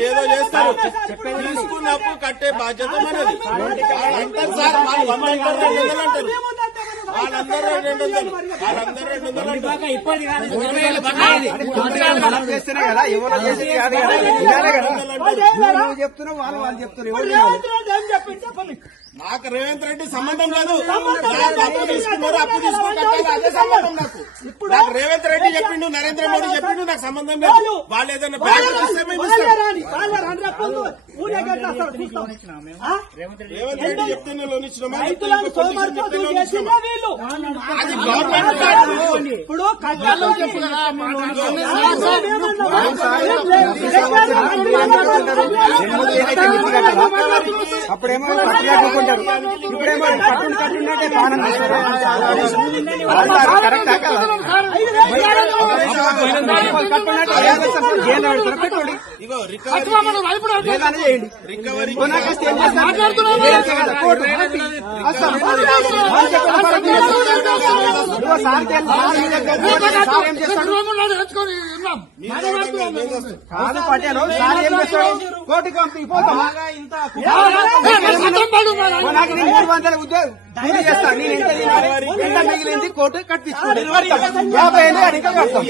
వాళ్ళు ఏదో చేస్తారు. తీసుకున్న అప్పు కట్టే బాధ్యత మనది. అంటారు సార్ వాళ్ళు వంద అంటారు రెండు వందలు అంటారు. వాళ్ళందరూ రెండు వందలు వాళ్ళందరూ రెండు వందలు అంటారు. చెప్తున్నావు? వాళ్ళు వాళ్ళు చెప్తున్నారు? నాకు రేవంత్ రెడ్డి సంబంధం లేదు. అప్పు తీసుకున్నారు అప్పు తీసుకుని కట్టాలి. అదే సంబంధం నాకు. నాకు రేవంత్ రెడ్డి చెప్పిండు నరేంద్ర మోడీ చెప్పిండు నాకు సంబంధం లేదు వాళ్ళు ఏదైనా రేవంత్ రెడ్డి చెప్తేనే లోన్ ఇచ్చినామా రైతులను సోమర్పోతులు చేసిన వీళ్ళు అది గవర్నమెంట్ కాదు. ఇప్పుడు కట్టాలని చెప్పు కదా ఎనిమిది ఏళ్ళకి మిర్చి కట్టాలా? అప్పుడేమో పట్టు కట్టుకుంటారు ఇప్పుడేమో కట్టు కట్టినట్టే పానం కరెక్టా? కదా? కట్టున్నట్టు ఏం చేస్తారు? జైల్లో పెడతారా? పెట్టుకోండి. ఇగో రికవరీ ఏదైనా చేయండి రికవరీ కొనాకేస్తే ఏం చేస్తారు? ఏం చేయాలి? కోర్టు. వస్తాం. వాళ్ళు చెప్పిన పని చేస్తాం. ఇదిగో సార్ తెలుసు. సార్ మీ దగ్గర పోతే సార్ ఏం చేస్తాడు? కాదు పటేలు సార్ ఏం చేస్తాడు కోర్టుకి పంపి పోతాం నాకు నేను మూడు వందల ఉద్యోగం కూలి చేస్తా నేను ఎంత తినాలి ఎంత మిగిలింది కోర్టు కట్టించుకోండి యాభై కడతాం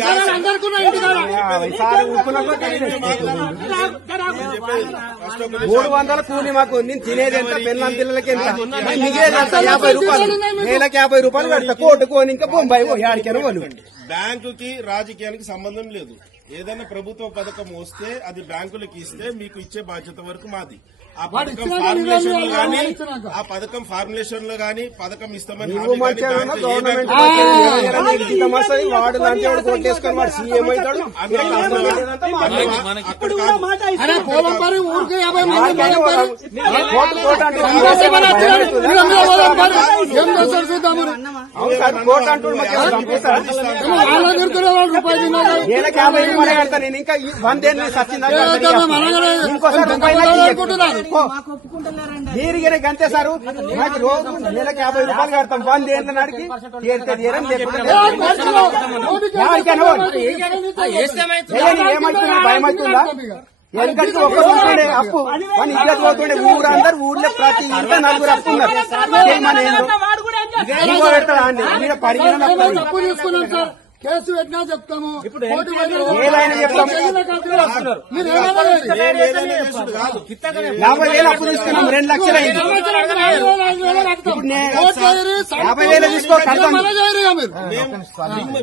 మూడు వందల కూలి మాకు నేను తినేది ఎంత? పెళ్ళం పిల్లలకి ఎంత? మిగిలేది ఎంత? యాభై రూపాయలు. నెలకి యాభై రూపాయలు కడతా. కోర్టు కోని ఇంకా బొంబాయి పోయి ఆడికారు వాళ్ళు. బ్యాంకుకి రాజకీయానికి సంబంధం లేదు. ఏదైనా ప్రభుత్వ పథకం వస్తే అది బ్యాంకులకు ఇస్తే మీకు ఇచ్చే బాధ్యత వరకు మాది. ఆ పథకం ఫార్ములేషన్లో గానీ ఆ పథకం ఫార్ములేషన్లో గానీ పథకం ఇస్తామని వాడు కొట్టేసుకొని వాడు సీఎం అవుతాడు? రూపాయలు నేను. ఇంకా వందేళ్ళు సచ్చిందా? ఇంకోసారి రూపాయలు. మీరు గిన గంతే సార్ నాకు రోజు నెలకు యాభై రూపాయలు కడతాం నాడికి తీరితే పోనీ. ఏయ్, ఏమవుతుంది భయమవుతుందా ఎందుకంటే ఒక్క రూపాయి అప్పు మన ఇజ్జత్ పోతుండే ఊరందరూ ఊర్లో ప్రతి ఇంట్లో నలుగురు అప్పు ఉన్నారు పెడతాడా అండి మీరు పరిగణన కేసు పెట్టినా చెప్తాము. మీరు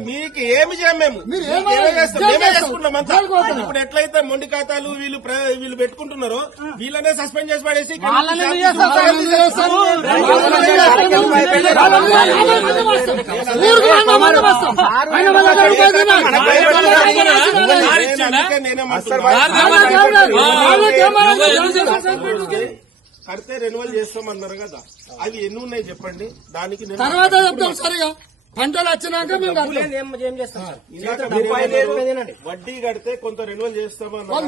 మీకు ఏమి చేయం మేము. ఇప్పుడు ఎట్లయితే మొండి ఖాతాలు వీళ్ళు వీళ్ళు పెట్టుకుంటున్నారో వీళ్ళనే సస్పెండ్ చేసి పడేసి. నేను కడితే రెన్యువల్ చేస్తామన్నారు కదా. అవి ఎన్ని ఉన్నాయి చెప్పండి? దానికి నేను తర్వాత చెప్తాం సరిగా. పంటలు వచ్చినాక మేము వడ్డీ కడితే కొంత రెన్యువల్ చేస్తామన్నారు.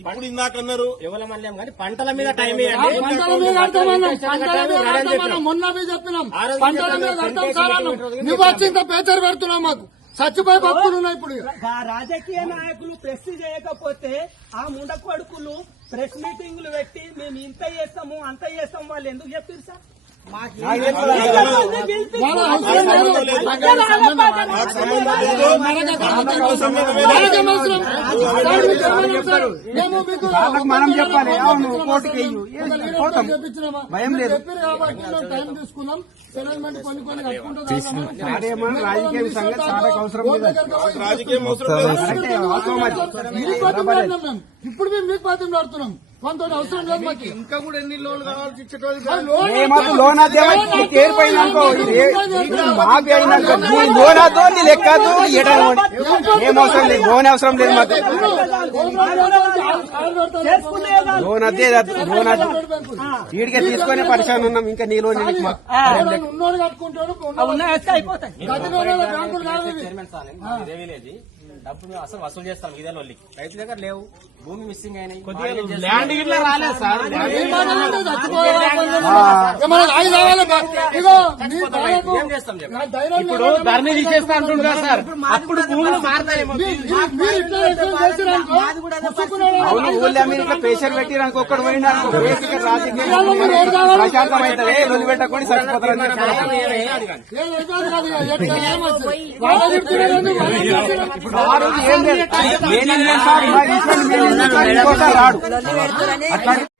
ఇప్పుడు ఇందాక అన్నారు. ఎవరి మళ్ళీ కానీ పంటల మీద టైం పంటల మీద మొన్న చెప్పినాం. పంటల మీద నువ్వు వచ్చి ఇంత పేచర్ పెడుతున్నావు మాకు. చచ్చిపోయి ఉన్నాయి ఇప్పుడు. రాజకీయ నాయకులు ప్రెస్ చేయకపోతే ఆ ముండ కొడుకులు ప్రెస్ మీటింగులు పెట్టి మేము ఇంత చేస్తాము అంత చేస్తాము వాళ్ళు ఎందుకు చెప్పారు సార్? మేము మీకు మనం చెప్పాలి అవును కోర్టుకి పోతాం భయం లేదు. టైం తీసుకున్నాం సెటిల్మెంట్ కొన్ని కొన్ని రాజకీయ సంగతి చాలా అవసరం కోర్టు రాజకీయం అవసరం అంటే ఇప్పుడు మేము మీకు బతిమలాడుతున్నాం మనతో లోన్ ఏర్పడింది అనుకో. మాకు అయిందనుకో లోన్ అవుతో నీ లెక్కదు ఏం అవసరం లేదు లోన్ అవసరం లేదు. మాకు. లోన్ అదే లోన్ వీడికే తీసుకునే పరిచయం ఉన్నాం. ఇంకా నీ లోన్ ఉన్నోడు అసలు వసూలు చేస్తాం ఇదే వాళ్ళకి రైతు దగ్గర లేవు. భూమి మిస్సింగ్ అయినాయి. ల్యాండ్ టికెట్ల రాలేదు ఇప్పుడు ధర్నీ తీసేస్తా అంటుంటా సార్. అప్పుడు భూములు మారతాయి పేషర్ పెట్టి నాకు ఒక్కడు పోయినా ప్రశాంతం అవుతుంది. లొల్లి పెట్టకుండా సరిపోతారు ఆ ఏం రాడు naturaleza.